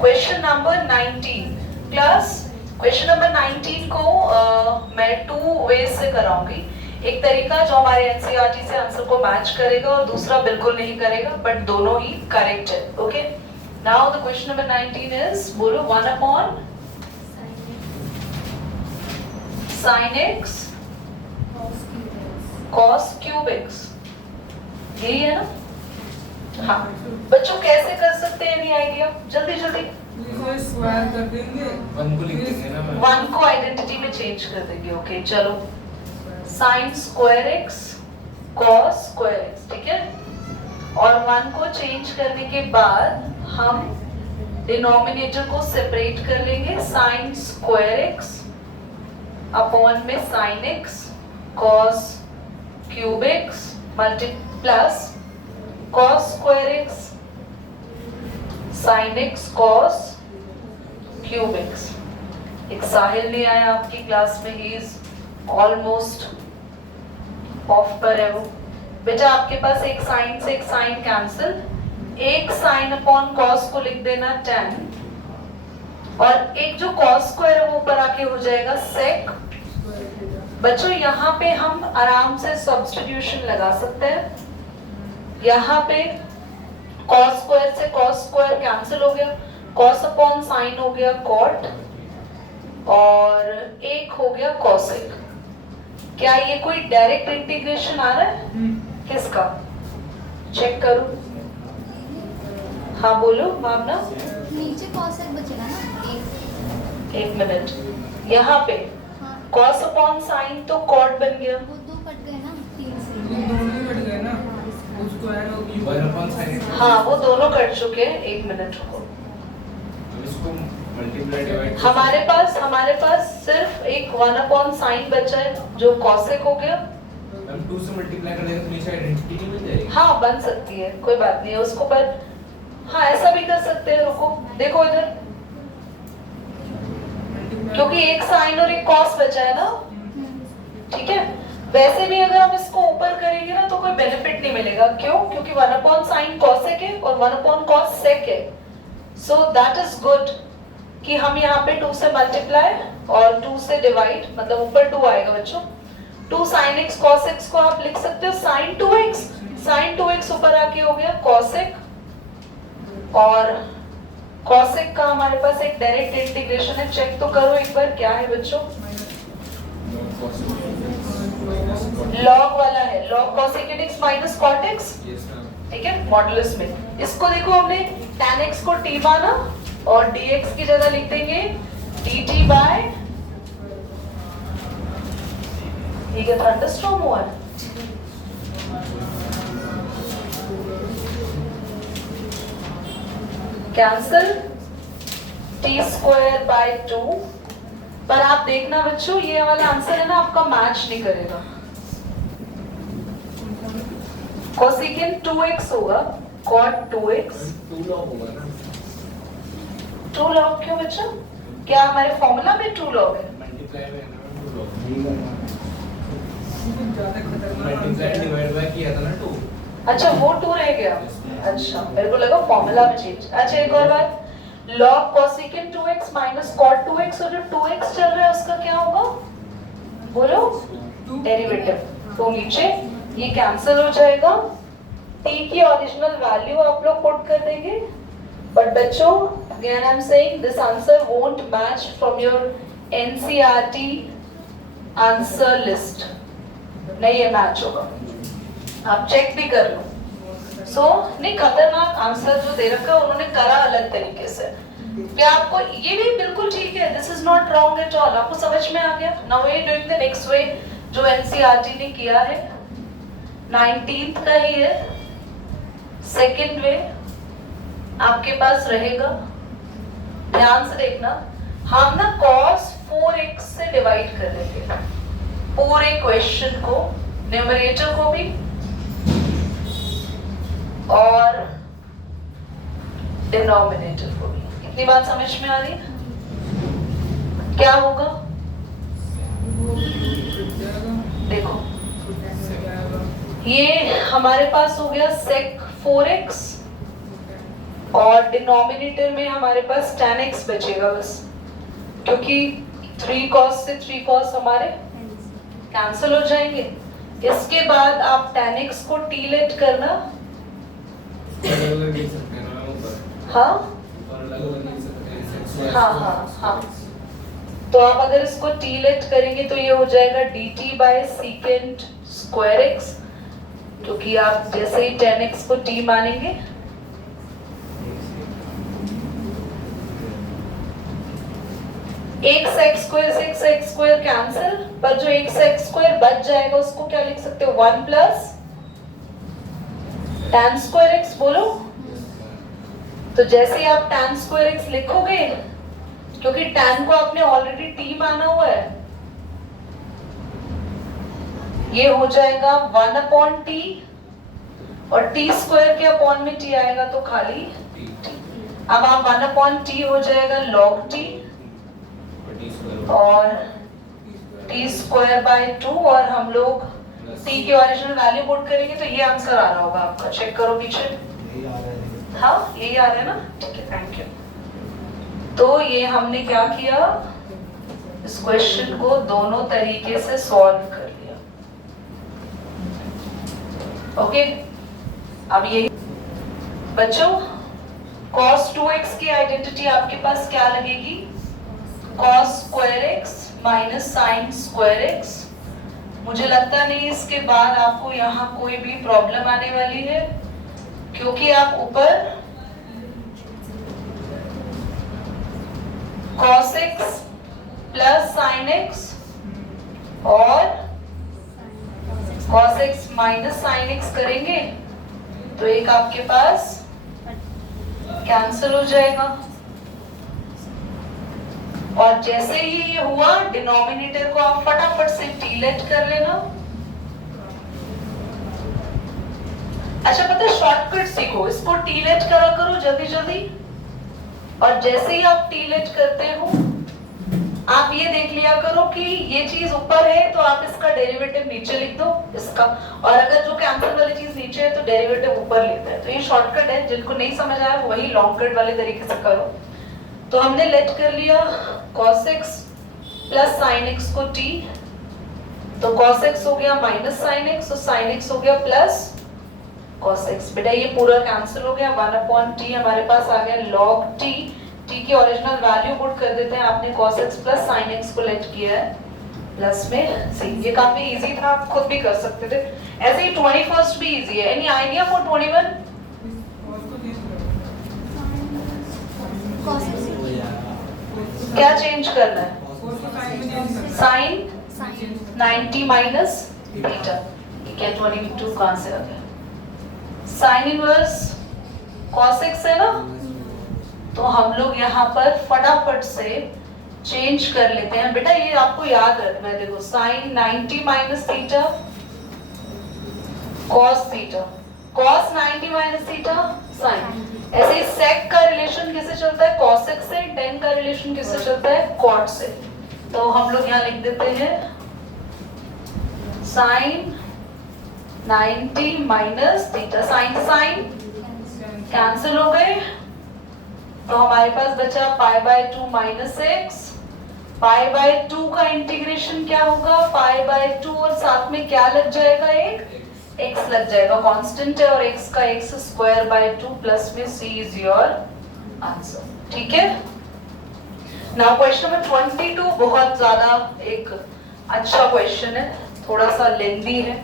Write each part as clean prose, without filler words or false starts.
Question number 19 class. Question number 19 को मैं 2 veg से कराऊंगी। एक तरीका जो हमारे एनसीईआरटी से आंसर को मैच करेगा और दूसरा बिल्कुल नहीं करेगा, बट दोनों ही करेक्ट है। Okay, now the question number 19 is, बोलो 1 upon sin x cos cube x, यही है ना? हाँ बच्चों, कैसे कर सकते हैं? नहीं आइडिया? जल्दी जल्दी स्क्वायर कर देंगे, 1 को लिख देंगे ना, 1 को आइडेंटिटी में चेंज कर देंगे। ओके चलो, sin square x cos square x, ठीक है। और 1 को चेंज करने के बाद हम डिनोमिनेटर को सेपरेट कर लेंगे। sin स्क्वायर x अपॉन में sin x cos cube x multi plus cos square x sin x cos cube x। एक साहिल नहीं आया आपकी क्लास में, ही इज ऑलमोस्ट ऑफ पर है वो। बेटा आपके पास एक साइन से एक साइन कैंसिल, एक साइन अपॉन कॉस को लिख देना tan, और एक जो cos स्क्वायर है वो ऊपर आके हो जाएगा sec। बच्चों यहाँ पे हम आराम से सब्स्टिट्यूशन लगा सकते हैं। यहाँ पे cos स्क्वायर से cos स्क्वायर कैंसिल हो गया, cos अपॉन साइन हो गया cot, और एक हो गया cosec। क्या ये कोई डायरेक्ट इंटीग्रेशन आ रहा है? किसका? चेक करो। हाँ बोलो भावना। नीचे cosec बचेगा ना, एक मिनट, यहाँ पे हाँ, cos अपॉन साइन तो cot बन गया। वो 2 कट गए ना, 3 से। दोनों ही कट गए ना, वो स्क्वायर हो गई 1 अपॉन sin x। हाँ वो दोनों कट चुके हैं। एक मिनट रुको, अब इसको मल्टीप्लाई डिवाइड हमारे पास सिर्फ एक 1 अपॉन साइन बचा है जो cosec हो गया। हम 2 से मल्टीप्लाई कर देंगे तो नीचे आइडेंटिटी नहीं मिल जाएगी? हाँ बन सकती है, कोई बात नहीं है उसको, पर हाँ ऐसा भी कर सकते हैं। रुको देखो इधर, क्योंकि एक साइन और एक कॉस बचा है ना, ठीक है। वैसे भी अगर हम इसको ऊपर करेंगे ना तो कोई बेनिफिट नहीं मिलेगा। क्यों? क्योंकि 1 अपॉन साइन cosec है और 1 अपॉन cos sec है। सो दैट इज गुड कि हम यहाँ पे 2 से मल्टीप्लाई और 2 से डिवाइड, मतलब ऊपर 2 आएगा बच्चों। 2 sin x cos x को आप लिख सकते हो sin 2x, sin 2x ऊपर आके हो गया cosec, और cosec का हमारे पास एक डायरेक्ट इंटीग्रेशन है। चेक तो करो एक बार क्या है बच्चों, log वाला है, log cosec x minus cot x, ठीक है, मॉडुलस में। इसको देखो, हमने tan x को t माना और dx की जगह लिख देंगे dt बाय, ठीक है, थंडरस्टॉर्म हुआ है। कैंसिल t स्क्वायर बाय 2, पर आप देखना बच्चों ये वाला आंसर है ना आपका मैच नहीं करेगा। कोसेकेंट 2x होगा, cot 2x 2 log होगा ना, 2 log क्यों बच्चों? क्या हमारे फॉर्मूला में 2 log है? मल्टीप्लाई में 2 log मल्टीप्लाई डिवाइड बाय किया था ना 2। अच्छा वो 2 रह गया। अच्छा मेरे को लगा फॉर्मूला में चेंज। अच्छा एक और बात, log cosecant 2x minus cot 2x, और जो 2x चल रहा है उसका क्या होगा बोलो? डेरिवेटिव। तो नीचे ये कैंसिल हो जाएगा, t की ओरिजिनल वैल्यू आप लोग पुट कर देंगे। बट बच्चों again I'm saying this answer won't match from your NCERT answer list, नहीं ये मैच होगा, आप चेक भी कर लो। नहीं, खतरनाक आंसर जो दे रखा है उन्होंने करा अलग तरीके से। क्या आपको ये भी बिल्कुल ठीक है, this is not wrong at all, आपको समझ में आ गया? Now we are doing the next way जो एनसीईआरटी ने किया है, 19th का ही है। सेकंड वे आपके पास रहेगा, ध्यान से देखना, हम ना cos 4x से डिवाइड कर देंगे पूरे क्वेश्चन को, न्यूमरेटर को भी और डिनोमिनेटर को भी। इतनी बात समझ में आ रही है? क्या होगा देखो, ये हमारे पास हो गया sec 4x और डिनोमिनेटर में हमारे पास tan x बचेगा बस, क्योंकि 3 cos से 3 cos हमारे कैंसिल हो जाएंगे। इसके बाद आप tan x को t लेट करना। अलग-अलग लिख सकते हैं ना ऊपर। हाँ ऊपर अलग-अलग लिख सकते हैं x y हाँ। तो आप अगर इसको t लेट करेंगे तो ये हो जाएगा dt by secant square x, क्योंकि आप जैसे ही tan x को t मानेंगे x स्क्वायर कैंसिल, पर जो x स्क्वायर बच जाएगा उसको क्या लिख सकते हो 1 प्लस tan स्क्वायर x। बोलो, तो जैसे ही आप tan स्क्वायर x लिखोगे, क्योंकि tan को आपने ऑलरेडी t माना हुआ है, ये हो जाएगा 1 अपॉन t, और t स्क्वायर के अपॉन में t आएगा तो खाली t। अब आप 1 अपॉन t हो जाएगा log t और t स्क्वायर बाय 2, और हम लोग t की ओरिजिनल वैल्यू पुट करेंगे तो ये आंसर आ रहा होगा आपका। चेक करो पीछे। हाँ यही आ रहा है ना, ठीक है, थैंक यू। तो ये हमने क्या किया, इस क्वेश्चन को दोनों तरीके से सॉल्व कर लिया। ओके, अब यही बच्चों cos 2x की आइडेंटिटी आपके पास क्या लगेगी, cos square x minus sin square x। मुझे लगता नहीं इसके बाद आपको यहाँ कोई भी प्रॉब्लम आने वाली है, क्योंकि आप ऊपर cos x plus sin x और cos x minus sin x करेंगे तो एक आपके पास कैंसिल हो जाएगा, और जैसे ही ये हुआ डिनोमिनेटर को आप फटाफट से t लेट कर लेना। अच्छा पता है, शॉर्टकट सीखो, इसको t लेट करा करो जल्दी जल्दी, और जैसे ही आप t लेट करते हो आप ये देख लिया करो कि ये चीज ऊपर है तो आप इसका डेरिवेटिव नीचे लिख दो इसका, और अगर जो कैंसिल वाली चीज नीचे है तो डेरिवेटिव ऊपर लेते हैं। तो ये शॉर्टकट है, जिनको नहीं समझ आया वही लॉन्ग कट वाले तरीके से करो। तो हमने लेट कर लिया cos x plus sin x को t, तो cos x हो गया माइनस sin x, और sin x हो गया प्लस cos x। बेटा ये पूरा कैंसिल हो गया, 1 अपॉन t हमारे पास आ गया log t। t की ओरिजिनल वैल्यू पुट कर देते हैं, आपने cos x plus sin x को लेट किया है प्लस में c। ये काफी इजी था, आप खुद भी कर सकते थे। ऐसे ही 21st भी इजी है। Any idea for 21? क्या चेंज करना है, साइन 90 माइनस बीटा। क्या 22 कहां से आ गया, साइन इनवर्स cos x है ना, तो हम लोग यहाँ पर फटाफट से चेंज कर लेते हैं। बेटा ये आपको याद रखना है, देखो साइन 90 माइनस थीटा cos थीटा, cos 90 माइनस थीटा साइन। ऐसे ही sec का रिलेशन किससे चलता है, cos x से। tan का रिलेशन किससे चलता है, cot से। तो हम लोग यहाँ लिख देते हैं sine 90 minus theta, sine sine cancel हो गए, तो हमारे पास बचा pi by 2 minus x. Pi by 2 का इंटीग्रेशन क्या होगा, पाई बाय 2 और साथ में क्या लग जाएगा, एक x लग जाएगा, कांस्टेंट है, और x का x स्क्वायर बाय 2 प्लस में c इज योर आंसर। ठीक है, नाउ क्वेश्चन नंबर 22 बहुत ज्यादा एक अच्छा क्वेश्चन है, थोड़ा सा लेंदी है।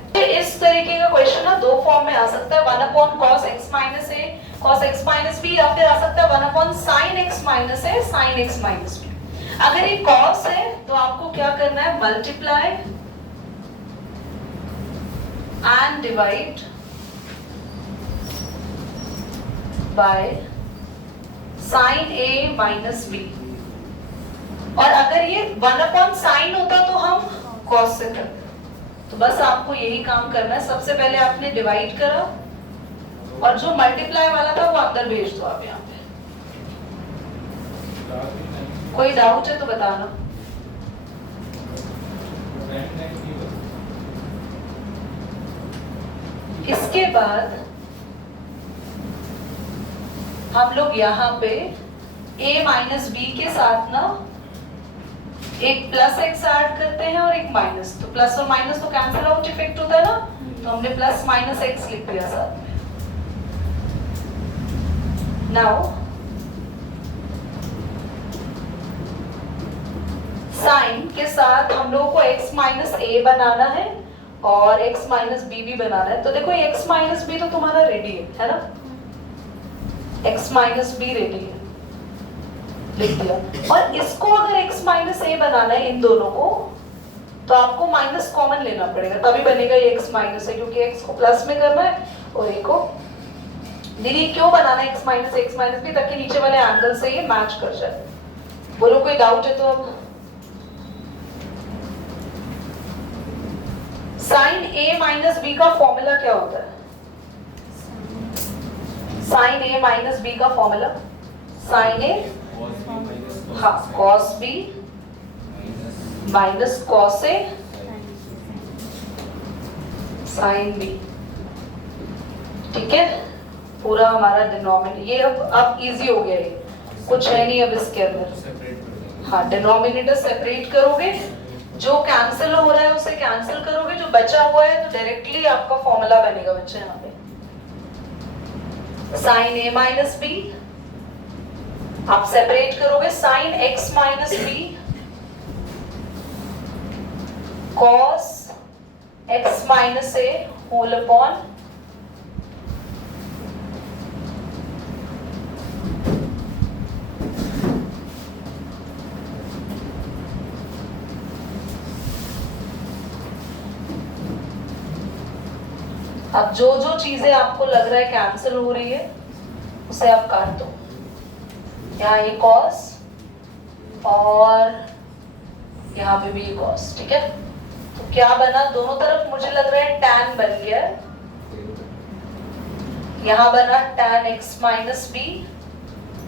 इस तरीके का क्वेश्चन ना दो फॉर्म में आ सकता है, 1 upon cos x minus a cos x minus b, या फिर आ सकता है 1 upon sin x minus a sin x minus b। अगर ये cos है तो आपको क्या करना है, multiply and divide by sin a minus b, और अगर ये 1 अपॉन sin होता तो हम cos से करते। तो बस आपको यही काम करना है, सबसे पहले आपने डिवाइड करा और जो मल्टीप्लाई वाला था वो अंदर भेज दो आप यहाँ पे। कोई डाउट है तो बताना। इसके बाद हम लोग यहाँ पे a माइनस बी के साथ ना एक प्लस एक्स ऐड करते हैं और एक माइनस, तो प्लस और माइनस तो कैंसिल आउट इफेक्ट होता है ना, तो हमने प्लस माइनस एक्स लिख दिया साथ में। नाउ साइन के साथ हम लोगों को x माइनस ए बनाना है और x माइनस बी भी बनाना है। तो देखो x माइनस बी तो तुम्हारा रेडी है ना, x माइनस बी रेडी है, लिख दिया। और इसको अगर x माइनस ए बनाना है इन दोनों को, तो आपको माइनस कॉमन लेना पड़ेगा, तभी बनेगा ये x माइनस है, क्योंकि x को प्लस में करना है और a को। दीदी क्यों बनाना है x माइनस बी? ताकि नीचे वाले एंगल से ये मैच कर जाए। बोलो कोई डाउट है तो? अब साइन a माइनस बी का फॉर्मूला क्या होता है? साइन a माइनस बी का फॉर्मूला साइन a, हाँ, cos b minus cos a sine b। ठीक है, पूरा हमारा डिनोमिनेटर ये अब इजी हो गया, ये कुछ है नहीं अब इसके अंदर। हाँ, डिनोमिनेटर सेपरेट करोगे, जो कैंसिल हो रहा है उसे कैंसिल करोगे, जो बचा हुआ है तो डायरेक्टली आपका फॉर्मूला बनेगा बच्चे। यहाँ पे साइन a माइनस बी आप सेपरेट करोगे, sine x minus b cos x minus a whole upon अब जो जो चीजें आपको लग रहा है कैंसिल हो रही है उसे आप काट दो। यहाँ ये cos और यहाँ पे भी ये cos, ठीक है। तो क्या बना, दोनों तरफ मुझे लग रहा है tan बन गया, यहाँ बना tan x माइनस बी,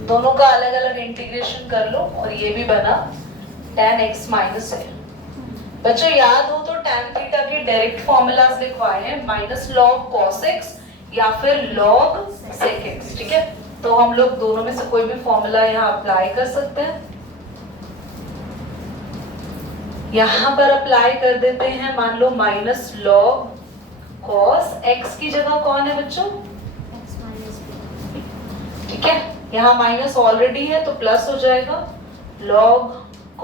दोनों का अलग अलग इंटीग्रेशन कर लो, और ये भी बना tan x माइनस ए। बच्चों याद हो तो tan थीटा के डायरेक्ट फॉर्मूलाज लिखवाए हैं, माइनस लॉग cos x या फिर log sec x, ठीक है। तो हम लोग दोनों में से कोई भी फॉर्मूला यहाँ अप्लाई कर सकते हैं। यहाँ पर अप्लाई कर देते हैं, मान लो माइनस लॉग cos x की जगह कौन है बच्चों? x minus b. ठीक है, यहाँ माइनस ऑलरेडी है तो प्लस हो जाएगा, log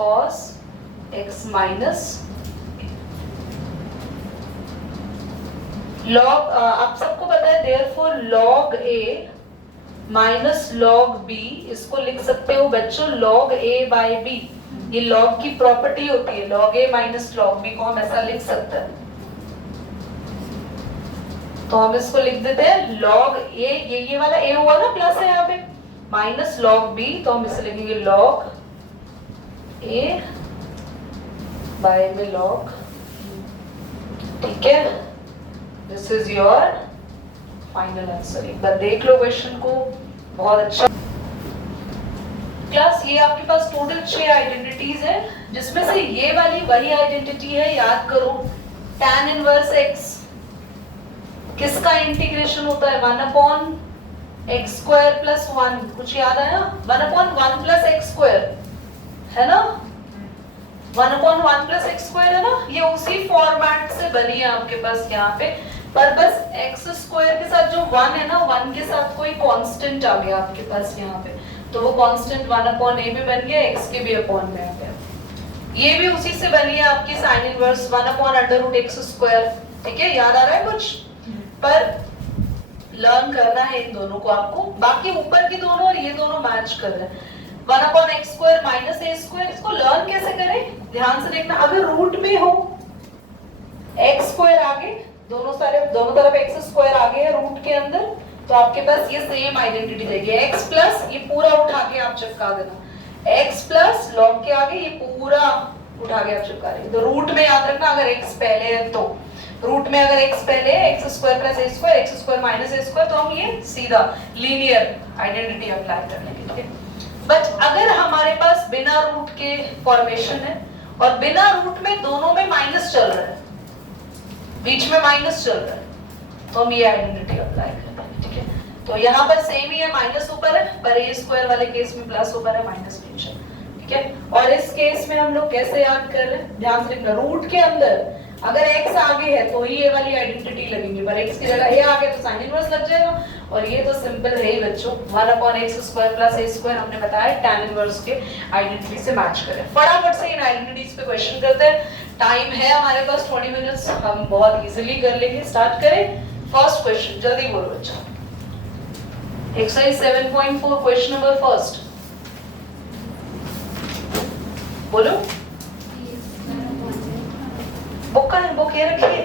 cos x minus log, आप सबको पता है therefore log a minus log b, इसको लिख सकते हो बच्चों log a by b। ये log की प्रॉपर्टी होती है, log a minus log b को हम ऐसा लिख सकते हैं। तो हम इसको लिख देते हैं log a, ये वाला a हुआ ना, प्लस है यहाँ पे, माइनस log b, तो हम इसे लिखेंगे log a by में log, ठीक है। This is your final answer. एक बार देख लो क्वेश्चन को, बहुत अच्छा। क्लास ये आपके पास टोटल 6 आइडेंटिटीज है, जिसमें से ये वाली वही आइडेंटिटी है, याद करो tan इनवर्स x किसका इंटीग्रेशन होता है? 1 अपॉन x स्क्वायर प्लस 1, कुछ याद आया? 1 अपॉन 1 प्लस x स्क्वायर है ना, 1 अपॉन 1 प्लस x स्क्वायर है ना, ये उसी फॉर्मेट से बनी है आपके पास यहाँ पे, पर बस x स्क्वायर के साथ जो 1 है ना, 1 के साथ कोई कांस्टेंट आ गया आपके पास यहाँ पे, तो वो कांस्टेंट 1 अपॉन a भी बन गया, x के भी अपॉन में आ गया। ये भी उसी से बनी है आपकी sine inverse 1 upon under root x square, ठीक है। याद आ रहा है कुछ? पर लर्न करना है इन दोनों को आपको, बाकी ऊपर की दोनों और ये दोनों मैच कर रहे हैं। 1 upon x square minus a square, इसको लर्न कैसे करें ध्यान से देखना। अगर रूट में हो x स्क्वायर आगे, दोनों तरफ x स्क्वायर आगे है रूट के अंदर, तो आपके पास ये सेम आइडेंटिटी देगी, x प्लस ये पूरा उठा के आप चिपका देना, x प्लस log के आगे ये पूरा उठा के आप चिपका देंगे। तो रूट में याद रखना, अगर x पहले है तो रूट में अगर x पहले है, x square plus a square, x square minus a square, तो हम ये सीधा लीनियर आइडेंटिटी अप्लाई कर लेंगे, ठीक है। बट अगर हमारे पास बिना रूट के फॉर्मेशन है और बिना रूट में दोनों में माइनस चल रहा है, बीच में माइनस चल रहा है, तो हम ये आइडेंटिटी अप्लाई करेंगे, ठीक है। तो तो यहाँ पर सेम ही है, माइनस ऊपर है, पर ए स्क्वायर वाले केस में प्लस ऊपर है, माइनस नीचे, ठीक है। और इस केस में हम लोग कैसे याद कर रहे हैं, ध्यान से रखना, रूट के अंदर अगर x आगे है तो ही ये वाली आइडेंटिटी लगेगी, पर x की जगह ये आगे तो साइन इनवर्स लग जाएगा, और ये तो सिंपल है ही बच्चों, 1/x² + a² हमने बताया tan इनवर्स के आइडेंटिटी से मैच करें। फटाफट से इन आइडेंटिटीज पे क्वेश्चन करते हैं, टाइम है हमारे पास 20 मिनट्स, हम बहुत इजीली कर लेंगे। स्टार्ट करें, फर्स्ट क्वेश्चन, जल्दी बोलो बच्चा। एक्सरसाइज 7.4 क्वेश्चन नंबर फर्स्ट, बोलो। बुक का बुक ये रखिए,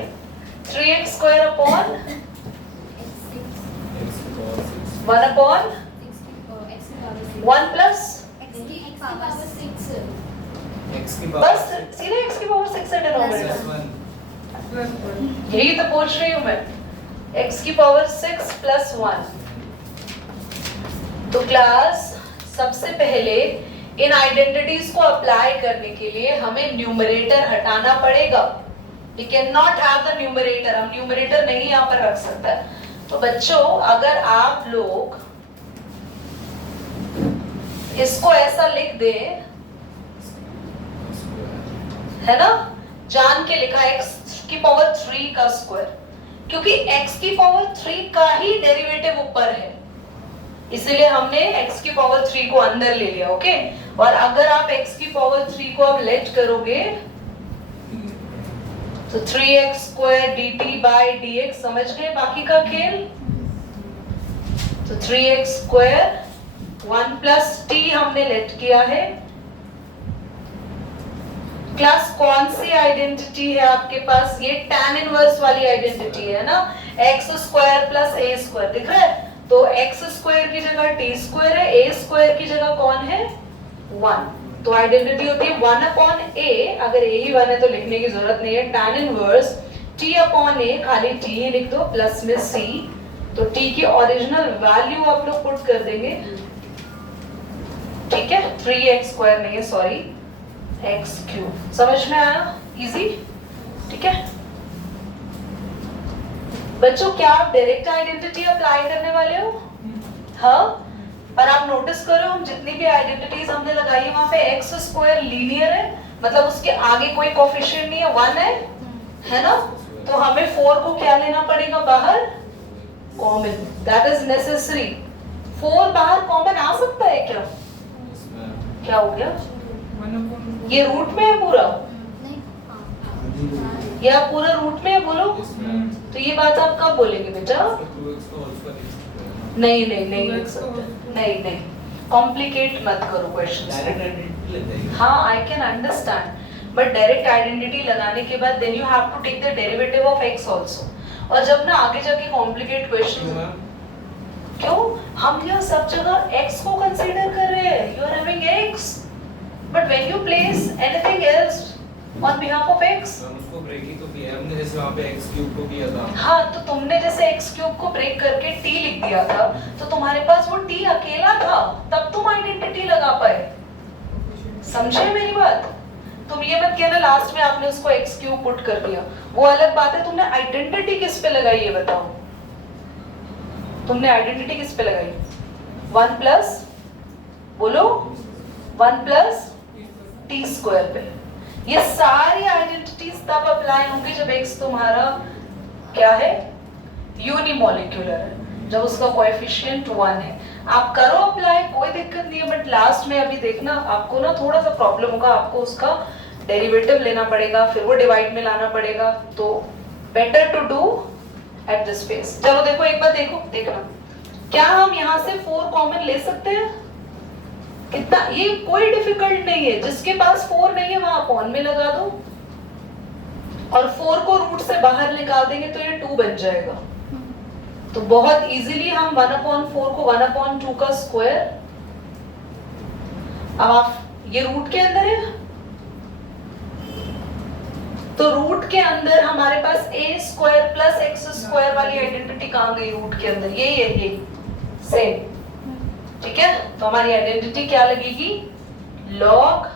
3x² अपॉन 1/1 प्लस बस सीधे x की पावर 6 से डिनोमिनेटर, यही तो पूछ रही हूँ मैं, x की पावर 6 + 1। तो क्लास सबसे पहले इन आइडेंटिटीज को अप्लाई करने के लिए हमें न्यूमरेटर हटाना पड़ेगा। We cannot have the numerator, हम न्यूमरेटर नहीं यहाँ पर रख सकता। तो बच्चों अगर आप लोग इसको ऐसा लिख दें, है ना, जान के लिखा x की पावर 3 का स्क्वायर, क्योंकि x की पावर 3 का ही डेरिवेटिव ऊपर है, इसलिए हमने x की पावर 3 को अंदर ले लिया, ओके। और अगर आप x की पावर 3 को अब लेट करोगे तो 3x² dt/dx, समझ गए बाकी का खेल। तो 3x² 1 + t हमने लेट किया है। क्लास कौन सी आइडेंटिटी है आपके पास, ये tan इनवर्स वाली आइडेंटिटी है ना, x² + a², दिख रहा है। तो x² की जगह t² है, a² की जगह कौन है, 1। तो आइडेंटिटी होती है 1/a, अगर a ही 1 है तो लिखने की जरूरत नहीं है, tan इनवर्स t/a, खाली t ही लिख दो, प्लस में c। तो t की ओरिजिनल वैल्यू आप लोग पुट कर देंगे, ठीक है, 3x² नहीं है, सॉरी, x3। समझ में आया, इजी, ठीक है बच्चों। क्या आप डायरेक्ट आइडेंटिटी अप्लाई करने वाले हो, हाँ। पर आप नोटिस करो, हम जितनी भी आइडेंटिटीज हमने लगाई है वहां पे x² लीनियर है, मतलब उसके आगे कोई कोएफिशिएंट नहीं है, 1 है ना। तो हमें 4 को क्या लेना पड़ेगा बाहर, कॉमन, दैट इज नेसेसरी। 4 बाहर कॉमन आ सकता है क्या, क्या हो गया, ये रूट में है पूरा, ये आप पूरा रूट में है, बोलो। तो ये बात आप कब बोलेंगे बेटा, नहीं लिख सकते, नहीं कॉम्प्लिकेट मत करो क्वेश्चंस। हाँ, I can understand, but direct identity लगाने के बाद then you have to take the derivative of x also. और जब ना आगे जाके कॉम्प्लिकेट क्वेश्चन, क्यों हम यह सब जगह x को कंसीडर कर रहे हैं, you are having x, but when you place anything else on behalf of x, उसको ब्रेक ही तो किया हमने, जैसे वहां पे x³ को किया था। हाँ, तो तुमने जैसे x³ को ब्रेक करके t लिख दिया था, तो तुम्हारे पास वो t अकेला था, तब तुम आइडेंटिटी लगा पाए, समझे मेरी बात। तुम ये मत कहना लास्ट में आपने उसको x³ पुट कर दिया, वो अलग बात है। तुमने आइडेंटिटी किस पे लगाई ये बताओ, तुमने आइडेंटिटी किस पे लगाई, 1 प्लस, बोलो, 1 + t² पे। ये सारी आइडेंटिटीज तब अप्लाई होंगी जब x तुम्हारा क्या है, यूनिमोलिक्यूलर है, जब उसका कोएफिशिएंट 1 है। आप करो अप्लाई, कोई दिक्कत नहीं है, बट लास्ट में अभी देखना आपको ना थोड़ा सा प्रॉब्लम होगा, आपको उसका डेरिवेटिव लेना पड़ेगा, फिर वो डिवाइड में लाना पड़ेगा, तो better to do at this phase. चलो देखो, एक बार देखना, क्या हम यहाँ से 4 कॉमन ले सकते हैं, कितना, ये कोई डिफिकल्ट नहीं है, जिसके पास 4 नहीं है वहां अपॉन में लगा दो, और 4 को रूट से बाहर निकाल देंगे तो ये 2 बन जाएगा। तो बहुत इजीली हम 1/4 को 1/2 का स्क्वायर, अब आप ये रूट के अंदर है, तो रूट के अंदर हमारे पास a² + x² वाली आइडेंटिटी कहां गई, रूट के अंदर, ये सेम, ठीक है। तो हमारी आइडेंटिटी क्या लगेगी, log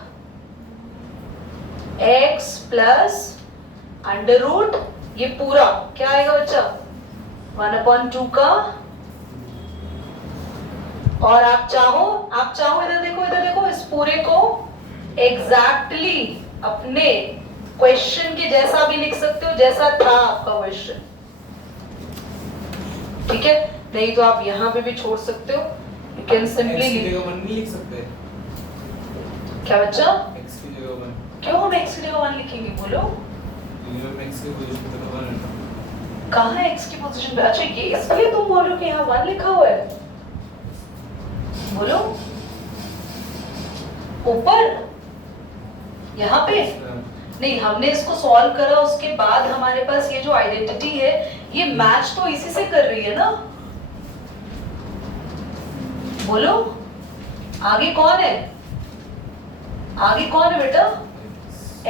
x + √, ये पूरा क्या आएगा बच्चा, 1/2 का और आप चाहो इधर देखो इस पूरे को एग्जैक्टली अपने क्वेश्चन के जैसा भी लिख सकते हो, जैसा था आपका क्वेश्चन, ठीक है। नहीं तो आप यहाँ पे भी छोड़ सकते हो, यू कैन सिंपली x की जगह 1 नहीं लिख सकते? क्या बच्चा? x की जगह 1 क्यों हम x की जगह 1 लिखेंगे, बोलो। क्योंकि मैं x की पोजीशन पे तो 1 है ना। कहाँ है x की पोजीशन पे? अच्छा ये इसलिए तुम बोल रहे हो कि यहाँ 1 लिखा हुआ है, बोलो। ऊपर यहाँ पे नहीं, हमने इसको सॉल्व करा, उसके बाद हमारे पास ये जो आइडेंटिटी है ये मैच तो इसी से कर रही है ना, बोलो। आगे कौन है? आगे कौन है बेटा?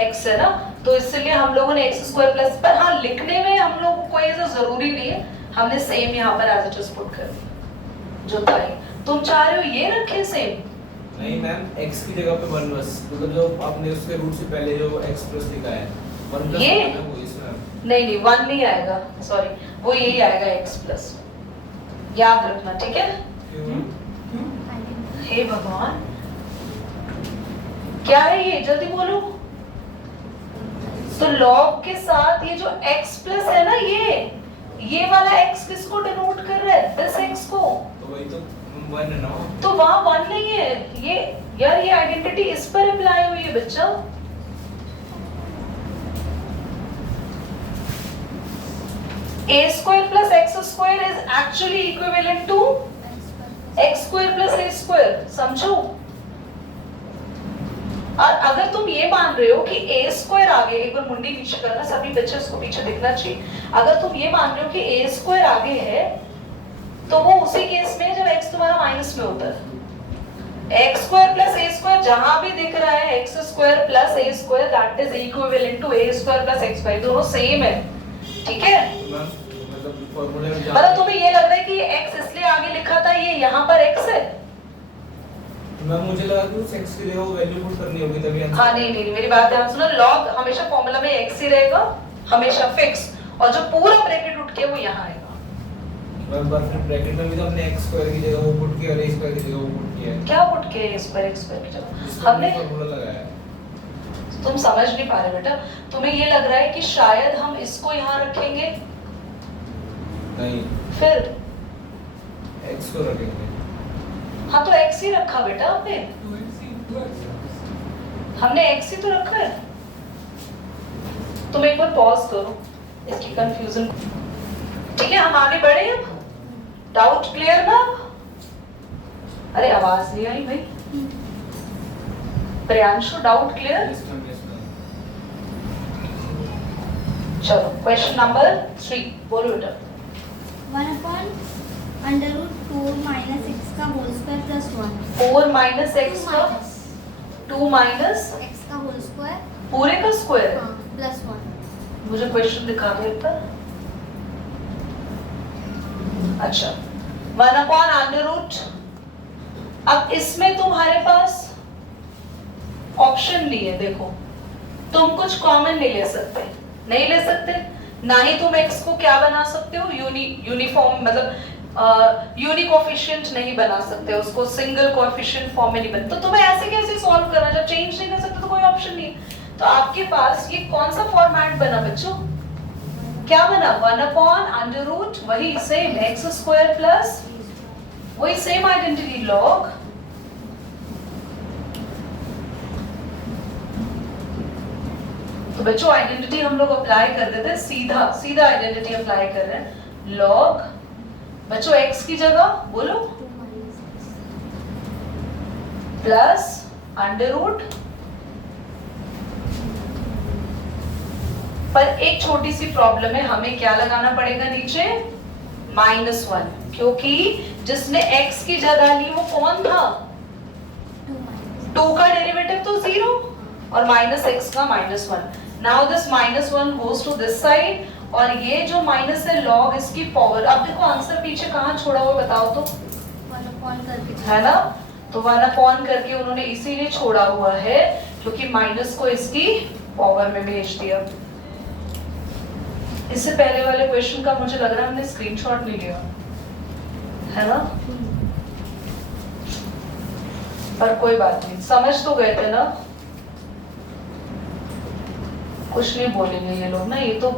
x है ना, तो इसलिए हम लोगों ने x स्क्वायर प्लस, पर हाँ लिखने में हम लोगों को कोई ऐसा जरूरी नहीं है, हमने सेम यहाँ पर एज इट इज पुट कर दिया जो था ही। तुम चाह रहे हो ये रखे सेम? नहीं मैम, x की जगह पे 1 बस, मतलब जो आपने उसके रूट से पहले जो x प्लस लिखा है 1 प्लस ये? वो इसमें नहीं 1 नहीं आएगा, सॉरी, वो यही आएगा x प्लस, याद रखना, ठीक है। हे भगवान, क्या है ये, जल्दी बोलो। तो log के साथ ये जो x प्लस है ना, ये वाला x किसको डिनोट कर रहा है? दिस x को, तो वही तो 1 है ना। तो वहां 1 नहीं है ये, यार ये आइडेंटिटी इस पर अप्लाई हुई है बच्चा। a square plus x square is actually equivalent to x square plus a square, समझो। और अगर तुम ये मान रहे हो कि a स्क्वायर आगे, एक बार मुंडी पीछे करना, सभी बच्चे उसको पीछे दिखना चाहिए। अगर तुम ये मान रहे हो कि a स्क्वायर आगे है, तो वो उसी केस में जब x तुम्हारा माइनस में होता है। x square plus a square जहां भी दिख रहा है x square plus a square, that is equivalent to a square plus x square, दोनों सेम है, ठीक है। मतलब फार्मूले में मतलब तुम्हें ये लग रहा है कि ये x इसलिए आगे लिखा था, ये यहाँ पर x है? मैम मुझे लगा कि उस x की जगह वो वैल्यू पुट करनी होगी तभी आंसर। हाँ नहीं, मेरी बात ध्यान सुनो, log हमेशा फॉर्मूला में x ही रहेगा, हमेशा फिक्स, और जो पूरा ब्रैकेट उठ के वो यहाँ आएगा। मैम पर फिर ब्रैकेट में भी तो हमने x स्क्वायर की जगह वो पुट किया और a स्क्वायर की जगह वो पुट किया है। क्या पुट के x स्क्वायर की जगह हमने? फार्मूला लगाया है। तुम समझ नहीं पा रहे बेटा, तुम्हें ये लग रहा है कि शायद हम इसको यहाँ रखेंगे, नहीं फिर x को रखेंगे। हाँ तो x ही रखा बेटा हमने x ही तो रखा है। तुम एक बार पॉज करो इसकी कंफ्यूजन, ठीक है। हम आगे बढ़े, अब डाउट क्लियर ना? अरे आवाज नहीं आई भाई। Priyanshu doubt clear? Yes, ma'am, yes, ma'am. चलो क्वेश्चन नंबर 3 बोलो बेटा। 1 upon under root 4 minus x का whole square plus 1. 4 minus x का 2 माइनस x का whole square पूरे का स्क्वायर, हाँ plus 1. मुझे क्वेश्चन दिखा दो एक बार। अच्छा 1 अपॉन अंडर रूट, अब इसमें तुम्हारे पास ऑप्शन नहीं है, देखो तुम कुछ कॉमन नहीं ले सकते, नहीं ले सकते, ना ही तुम x को क्या बना सकते हो, यूनिफॉर्म मतलब यूनिक कोएफिशिएंट नहीं बना सकते, उसको सिंगल कोएफिशिएंट फॉर्म में नहीं बन, तो तुम्हें ऐसे कैसे सॉल्व करना, जब चेंज नहीं कर सकते तो कोई ऑप्शन नहीं है। तो आपके पास ये कौन सा फॉर्मेट बना बच्चों, क्या बना? 1 अपॉन अंडर रूट, वही सेम x स्क्वायर प्लस वही सेम आइडेंटिटी log तो बच्चों आइडेंटिटी हम लोग अप्लाई कर देते हैं, सीधा सीधा आइडेंटिटी अप्लाई कर रहे हैं। log बच्चों x की जगह बोलो 2 minus x. Plus under root, पर एक छोटी सी प्रॉब्लम है, हमें क्या लगाना पड़ेगा नीचे? -1, क्योंकि जिसने x की जगह ली वो कौन था? 2 minus 2 का डेरिवेटिव तो 0 और माइनस x का -1। Now this -1 goes to this side, और ये जो माइनस है log इसकी पावर। अब देखो आंसर पीछे कहाँ छोड़ा हुआ बताओ तो, 1 upon करके है ना? तो 1 अपॉन करके उन्होंने इसीलिए छोड़ा हुआ है क्योंकि माइनस को इसकी पावर में भेज दिया। इससे पहले वाले क्वेश्चन का मुझे लग रहा है हमने स्क्रीनशॉट नहीं लिया, है ना? पर कोई बात नहीं, समझ तो गए थे ना, कुछ नहीं बोलेंगे ये लोग ना, ये तो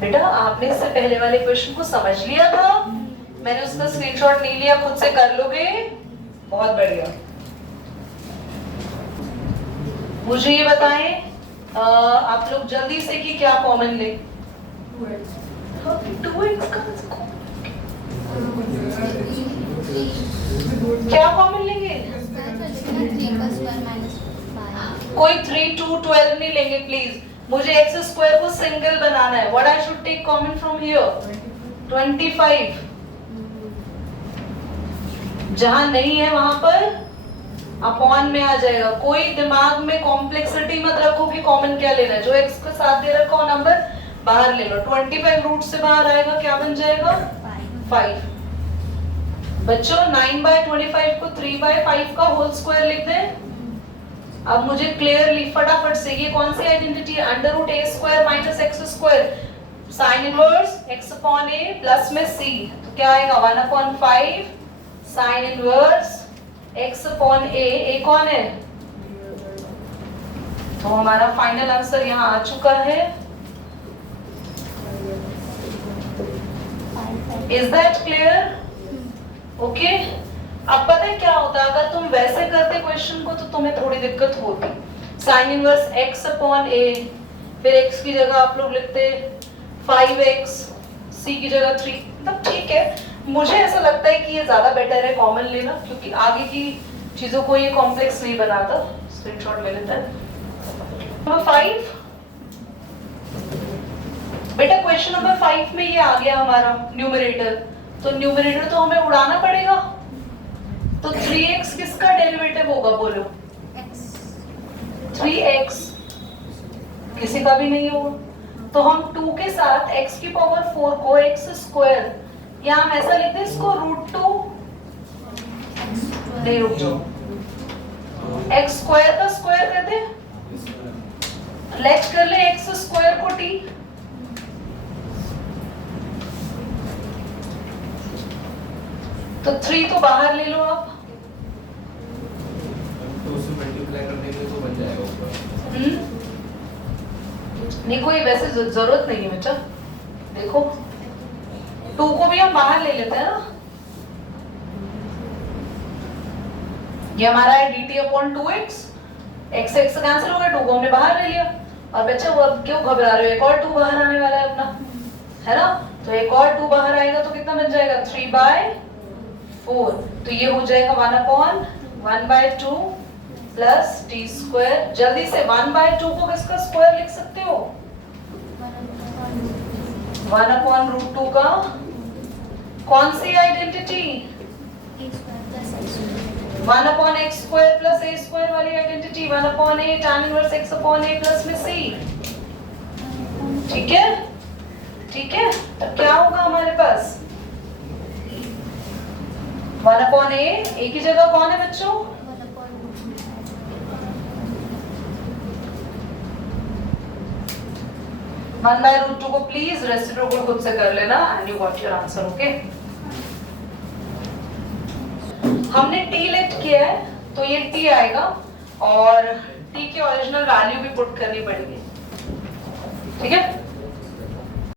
बेटा आपने इससे पहले वाले क्वेश्चन को समझ लिया था, मैंने उसका स्क्रीनशॉट नहीं लिया, खुद से कर लोगे, बहुत बढ़िया। मुझे ये बताएं आप लोग जल्दी से कि क्या कॉमन ले, 2x का क्या कॉमन लेंगे? कोई 3 2 12 नहीं लेंगे प्लीज, मुझे एक्स स्क्वायर को सिंगल बनाना है। What I should take common from here? 25। जहां नहीं है वहां पर अपॉन में आ जाएगा। कोई दिमाग में कॉम्प्लेक्सिटी मत रखो कि कॉमन क्या लेना है, जो एक्स के साथ दे रखा हो नंबर बाहर ले लो। 25 रूट से बाहर आएगा, क्या बन जाएगा? 5। बच्चों 9/25 को 3/5 का होल स्क्वायर लिख दें। अब मुझे क्लियरली फटाफट से, ये कौन सी आइडेंटिटी है? √a² - x², sine inverse x upon a plus में c, तो क्या आएगा? 1/5 sine inverse x upon a कौन है? तो हमारा फाइनल आंसर यहाँ आ चुका है। Is that clear? ओके। अब पता है क्या होता है, अगर तुम वैसे करते क्वेश्चन को तो तुम्हें थोड़ी दिक्कत होती। Sine inverse x upon a, फिर x की जगह आप लोग लिखते 5x, c की जगह 3, मतलब ठीक है। मुझे ऐसा लगता है कि ये ज्यादा बेटर है कॉमन लेना, क्योंकि आगे की चीजों को ये कॉम्प्लेक्स नहीं बनाता। स्क्रीनशॉट ले लेते हैं। नंबर 5 बेटा, क्वेश्चन नंबर 5 में ये आ गया हमारा न्यूमरेटर, तो न्यूमरेटर तो हमें उड़ाना पड़ेगा। तो 3x किसका डेरिवेटिव होगा बोलो? 3x किसी का भी नहीं होगा, तो हम 2 के साथ x की पावर 4 को x², या हम ऐसा लिखते हैं इसको √2, नहीं रुक जाओ, x² का स्क्वायर कर दे, लेट कर ले x² को t, तो 3 तो बाहर ले लो आप, तो उसे मल्टीप्लाई करने के लिए तो बन जाएगा ऊपर। नहीं कोई वैसे जरूरत नहीं है बेटा, देखो 2 को भी हम बाहर ले लेते हैं ना, ये हमारा है dt upon 2x, x x cancel हो गया, 2 को हमने बाहर ले लिया। और बच्चा वो अब क्यों घबरा रहे हो, एक और 2 बाहर आने वाला है अपना, है ना, तो एक और 2 बाहर आएगा तो कितना बन जाएगा? 3/4, तो ये हो जाएगा 1/1/2 प्लस t²। जल्दी से 1/2 को किसका स्क्वायर लिख सकते हो? 1/√2 का कौन सी आइडेंटिटी? 1/x² प्लस a² वाली identity, 1/a tan inverse x upon a plus में c। ठीक है, ठीक है, तो क्या होगा हमारे पास? 1/a की जगह कौन है बच्चों? 1/√2 को प्लीज रेसिप्रोकल खुद से कर लेना, and you got your answer. Okay, हमने t लेट किया है तो ये t आएगा, और t की ओरिजिनल वैल्यू भी पुट करनी पड़ेगी। ठीक है,